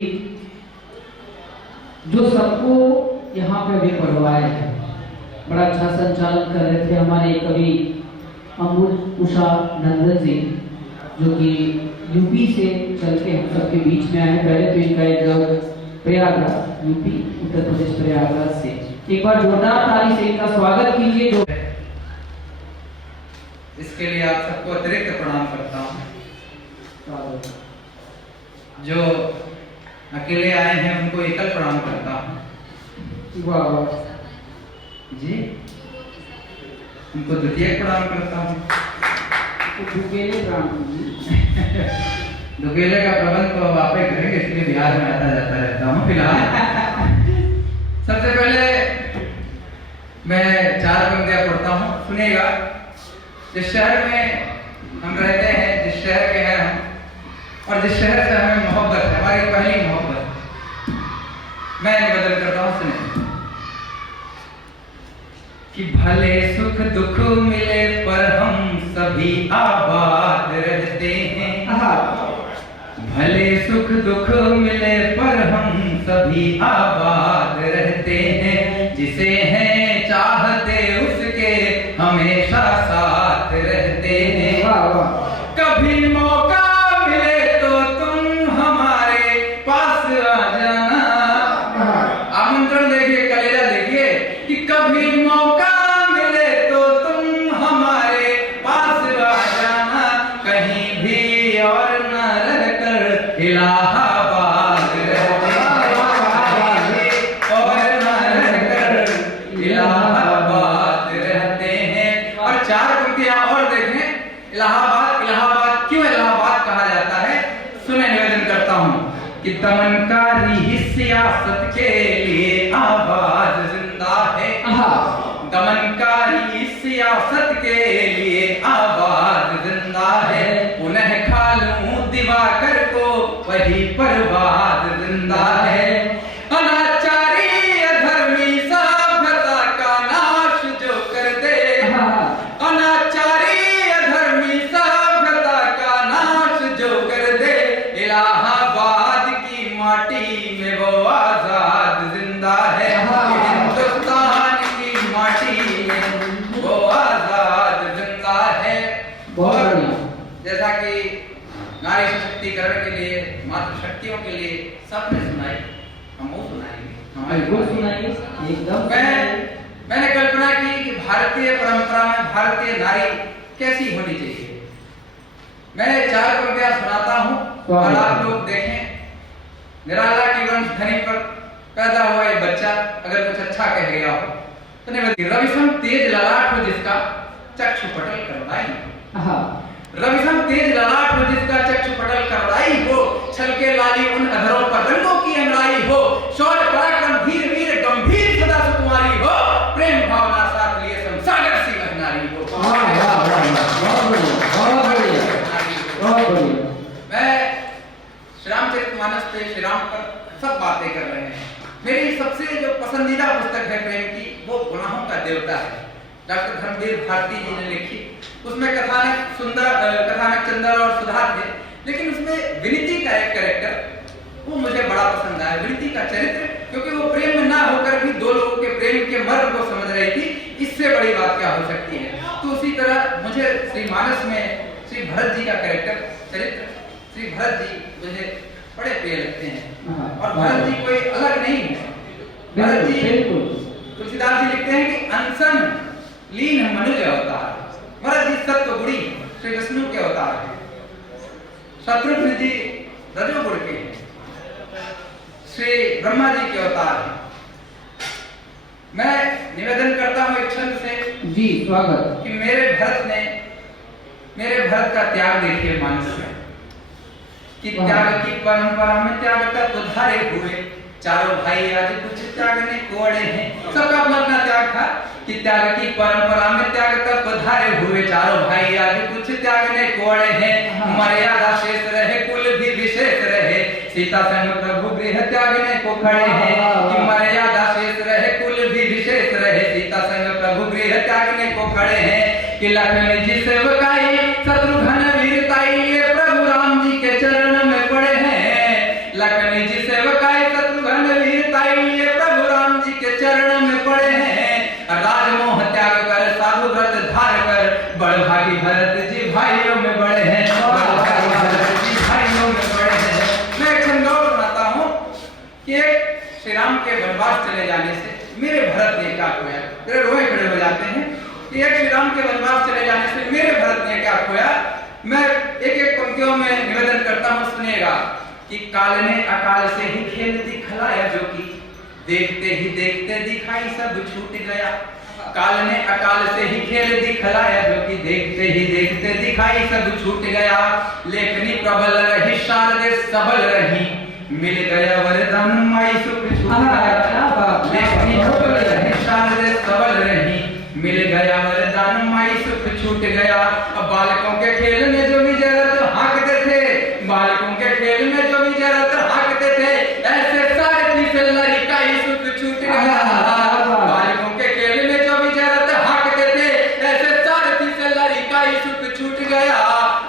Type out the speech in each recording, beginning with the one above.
जो सबको यहाँ पे अभी पढ़वाया है, बड़ा अच्छा संचालन कर रहे थे हमारे कवि अमूल उषा नंदन जी, जो कि यूपी से चल के हम सबके बीच में आए। पहले तो इनका एक प्रयागराज, यूपी उत्तर प्रदेश प्रयागराज से एक बार जोरदार ताली से इनका स्वागत कीजिए। जो इसके लिए आप सबको अतिरिक्त प्रणाम करता हूँ। जो अकेले आए हैं उनको एकल प्रणाम करता हूँ। वाह वाह जी, उनको द्वितीय प्रणाम करता हूँ। दुकेले प्रणाम दुकेले का प्रबंध तो अब आप ही करेंगे, इसलिए बिहार में आता जाता रहता हूँ फिलहाल। सबसे पहले मैं 4 पंक्तियाँ पढ़ता हूँ, सुनिएगा। जिस शहर में हम रहते हैं, जिस शहर के हैं हम, और जिस शहर से हमें मोहब्बत है, हमारी पहली मोहब्बत, मैं निवेदन करता हूँ, सुने कि भले सुख दुख मिले पर हम सभी आबाद रहते हैं। भले सुख दुख मिले पर हम सभी आबाद रहते हैं। जिसे हैं चाहते उसके हमेशा साथ रहते हैं। कभी मौका मिले तो तुम हमारे पास आ जाना। आमंत्रण देखिए, कलेजा देखिए कि कभी मौका मिले तो तुम हमारे पास आ जाना। कहीं भी और न रहकर इलाहाबाद रहते और न रहकर इलाहाबाद रहते हैं। और 4 पंक्तियां और देखें। इलाहाबाद, इलाहाबाद क्यों इलाहाबाद कहा जाता है, सुने, निवेदन करता हूँ कि दमनकारी सियासत के लिए आवाज जिंदा है। दमनकारी सियासत के लिए आवाज जिंदा है। पुनः खालूं दिवाकर को वही परवाज जिंदा है। अनाचारी अधर्मी सभ्यता का नाश जो कर दे, अनाचारी अधर्मी सभ्यता का नाश जो कर दे, इलाहाबाद की माटी में वो आजाद जिंदा है। हिंदुस्तान की माटी में वो आजाद जिंदा है। बहुत जैसा कि नारी सशक्तिकरण के लिए, मातृशक्तियों के लिए सबने सुनाई, हम वो सुनाएंगे। एकदम मैंने कल्पना की कि भारतीय परंपरा में भारतीय नारी कैसी होनी चाहिए। मैं 4 पंक्तियां सुनाता हूँ और आप लोग देखें। निराला की वंशधनी पर पैदा हुआ एक बच्चा अगर कुछ अच्छा कह गया हो तो नहीं, रविशम तेज ललाट हो जिसका चक्षु पटल करवाई। रविशम तेज ललाट हो जिसका चक्षु पटल करवाई हो। छलके लाली उन अधरों पर रंगों की अंगड़ाई हो। शौर्य पराक्रम धीर वीर गंभीर सदा सुकुमारी हो। प्रेम भावना साथ लिए संसागर सी अहनारी हो। मैं श्री रामचरितमानस पे, श्री राम पर सब बातें कर रहे हैं। मेरी सबसे जो पसंदीदा पुस्तक है प्रेम की, वो गुनाहों का देवता है, डॉक्टर धर्मवीर भारती जी ने लिखी। उसमें कथानक सुंदर, कथानक चंदर और सुधा थे, लेकिन उसमें विनीति का एक कैरेक्टर वो मुझे बड़ा पसंद आया। विनीति का चरित्र, क्योंकि वो प्रेम में ना होकर भी 2 लोगों के प्रेम के मर्म को समझ रही थी। इससे बड़ी बात क्या हो सकती है। तो उसी तरह मुझे श्री मानस में श्री भरत जी का कैरेक्टर, चरित्र, श्री भरत जी मुझे बड़े प्रिय लगते हैं। और भरत जी कोई अलग नहीं है। भरत जी, तुलसीदास जी लिखते हैं कि अनसन लीन मनुज अवतार। भरत जी सत्व गुणी श्री विष्णु के अवतार हैं। शत्रुघ्न जी रजोगुण के हैं, श्री ब्रह्मा जी के अवतार हैं। मैं निवेदन करता हूँ एक छंद से जी, स्वागत, कि मेरे भरत का त्याग देखिए मानस में, कि त्याग की परंपरा में त्याग तक उधारे हुए। चारों भाई आज कुछ त्यागने को अड़े हैं। सबका अपना अपना त्याग था कि त्याग की परंपरा में त्याग तक उधारे हुए। चारों भाई आज कुछ त्यागने को अड़े हैं। मर्यादा शेष रहे, कुल भी विशेष रहे। सीता संग प्रभु गृह त्यागने को खड़े हैं। कि मर्यादा शेष रहे, कुल भी विशेष रहे। सीता संग प्रभु गृह त्यागने को खड़े हैं। कि लखन जी सेवकाई शत्रुघ्न वीरताई, ये प्रभु राम जी के चरण में पड़े हैं। लखन जी से श्री राम के वनवास चले जाने से मेरे भरत ने क्या खोया। मेरे रोए खड़े हो जाते हैं कि एक श्री राम के वनवास चले जाने से मेरे भरत ने क्या खोया। मैं एक एक पंक्तियों में निवेदन करता हूँ, सुनिएगा कि काल ने अकाल से ही खेल दिखलाया, जो कि देखते ही देखते दिखाई सब छूट गया। काल ने अकाल से ही खेल दिखलाया, जो कि देखते ही देखते दिखाई सब छूट गया। लेखनी प्रबल रही शारदे सबल रही, मिल गया वरदान माई सुख छूट गया। लेखनी प्रबल रही शारदे सबल रही, मिल गया वरदान माई सुख छूट गया। अब बालकों के खेल में जो विजय रथ हाँकते थे, बालकों के खेल में जो विजय रथ हाँकते थे, ऐसे सारथी से लड़काई सुख छूट गया। बालकों के खेल में जो विजय रथ हाँकते थे, ऐसे सारथी से लड़काई सुख छूट गया।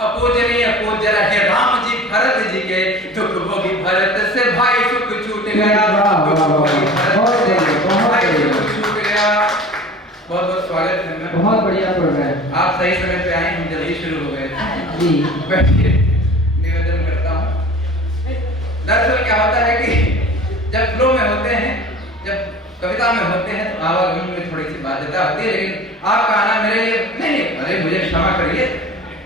अपूजनीय पूज्य रहे राम जी भरत जी के, दुख भोगी भरत से भाई सुख छूट गया। दुख भोगी भरत से भाई सुख छूट गया। बहुत बहुत स्वागत है। बहुत बढ़िया प्रोग्राम। आप सही समय पे आए, हम जल्दी शुरू हो गए जी। बैठिए, निवेदन करता हूँ। दरअसल क्या होता है कि जब फ्लो में होते हैं, जब कविता में होते हैं, तो आवागमन में थोड़ी सी बाध्यता होती है, लेकिन आपका आना मेरे लिए नहीं, अरे मुझे क्षमा करिए,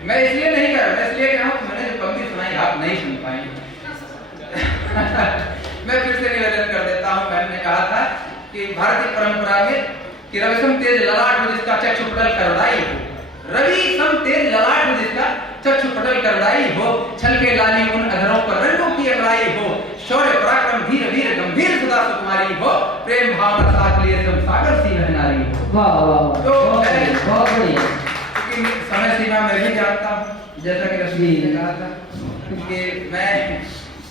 मैं इसलिए नहीं कर रहा, इसलिए कहा मैंने जो पंक्ति सुनाई आप नहीं सुन पाएंगे। मैं फिर से निवेदन कर देता हूँ। मैंने कहा था कि भारतीय परंपरा में कि रवि सम तेज ललाट हो जिसका चक्षु पटल करदाई हो, रवि सम तेज ललाट हो जिसका चक्षु पटल करदाई हो, छल के लाली उन अधरों पर रंगों की अगलाई हो, शौर्य पराक्रम धीर वीर गंभीर सदा सुकुमारी हो, प्रेम भावना साथ लिए सब सागर सी रहनारी हो। वाह वाह, तो बहुत बढ़िया। क्योंकि समय सीमा मैं भी जानता हूँ, जैसा कि रश्मि ने कहा था कि मैं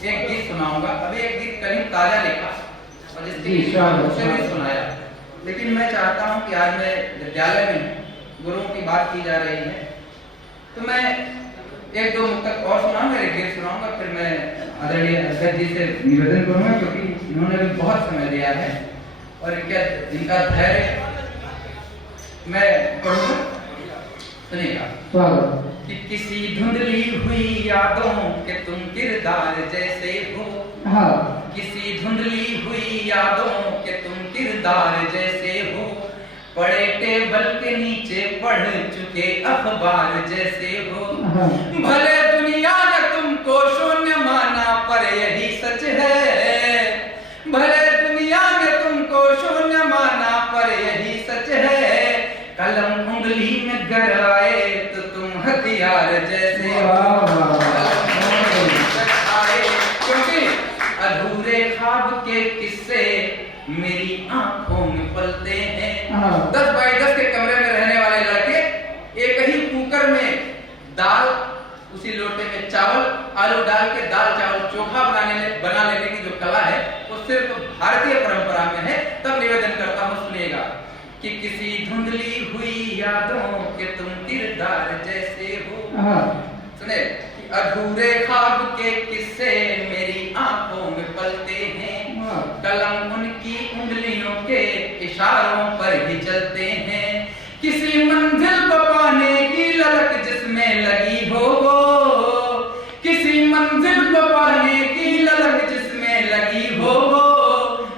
एक गीत सुनाऊंगा। अभी एक गीत कहीं ताजा लिखा और जिससे भी सुनाया, लेकिन मैं चाहता हूं कि आज मैं विद्यालय में गुरुओं की बात की जा रही है, तो मैं एक दो मुक्तक और सुनाऊंगा, एक गीत सुनाऊंगा, फिर मैं आदरणीय अध्यक्ष जी से निवेदन करूंगा, क्योंकि इन्होंने भी बहुत समय दिया है और इनका धैर्य मैं पढ़ूंगा। सुनिएगा कि किसी धुंधली हुई यादों के तुम किरदार जैसे हो, किसी धुंधली हुई यादों के तुम किरदार जैसे हो, पढ़े टेबल के नीचे पढ़ चुके अखबार जैसे हो। भले दुनिया ने तुमको शून्य माना पर यही सच है, भले दुनिया ने तुमको शून्य माना पर यही सच है, कलम उंगली में गराए तो तुम हथियार जैसे हो। क्योंकि अधूरे ख्वाब के किस्से मेरी आंखों में पलते हैं। 10 बाई 10 के कमरे में रहने वाले लड़के एक ही कुकर में दाल, उसी लोटे में चावल आलू डाल के दाल चावल चोखा बना लेने की जो कला है वो सिर्फ भारतीय परंपरा में है। तब निवेदन करता हूँ, सुनिएगा कि किसी धुंधली हुई यादों के तुम किरदार जैसे हो। सुने, अधूरे ख्वाब के किस्से मेरी आंखों में पलते हैं, कलम उनकी उंगलियों के इशारों पर ही चलते हैं। किसी मंजिल को पाने की ललक जिसमें लगी हो, किसी मंजिल को पाने की ललक जिसमें लगी हो,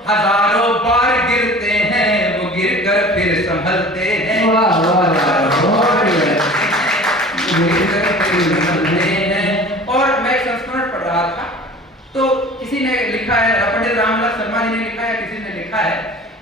हजारों बार गिरते हैं वो गिरकर फिर संभलते हैं। और मैं एक संस्मरण पढ़ रहा था, तो किसी ने लिखा है, पंडित रामलाल शर्मा जी ने लिखा है, किसी ने लिखा है,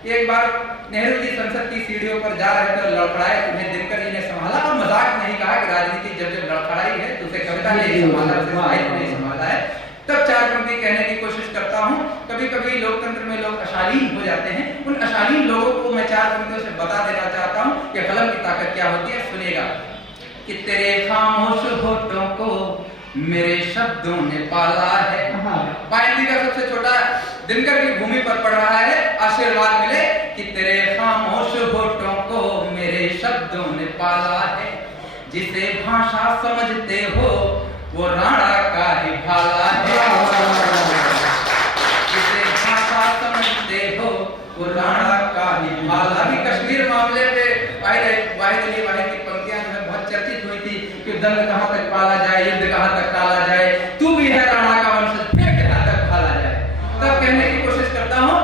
एक बार नेहरू जी संसद की सीढ़ियों पर जा रहे थे, लड़खड़ाए, उन्हें दिनकर जी ने संभाला और मजाक नहीं कहा कि राजनीति जब जब लड़खड़ाई है तो उसे कविता नहीं संभाला, उसे साहित्य नहीं संभाला है। तब 4 पंक्ति कहने की कोशिश करता हूँ। कभी कभी लोकतंत्र में लोग अशालीन हो जाते हैं, उन अशालीन लोगों को मैं 4 पंक्तियों से बता देना चाहता हूँ कि कलम की ताकत क्या होती है। सुनिएगा कि तेरे खामोश होठों को मेरे शब्दों ने पाला है। पायंती का सबसे छोटा दिनकर की भूमि पर पड़ रहा है, आशीर्वाद मिले कि तेरे खामोश होठों को मेरे शब्दों ने पाला है, जिसे भाषा समझते हो वो राणा का ही भाला है, जिसे भाषा समझते हो वो राणा का ही भाला। अभी कश्मीर मामले पे वाहिद की पंक्तियां जो है बहुत चर्चित हुई थी कि दंग कहां तक पाला जाए, युद्ध कहां तक टाला जाए, तू भी है राणा का वंशज, फिर कहां तक पाला जाए। तब कहने की कोशिश करता हूं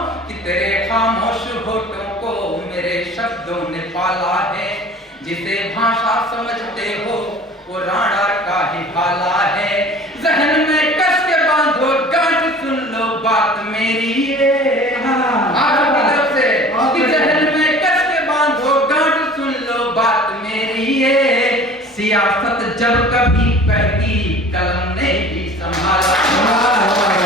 भाला है। जहन में कस के बांधो गांठ, सुन लो बात मेरी ये। आप सबकी तरफ से कि जहन में कस के बांधो गांठ, सुन लो बात मेरी ये। सियासत जब कभी पहली कलम ने भी संभाला।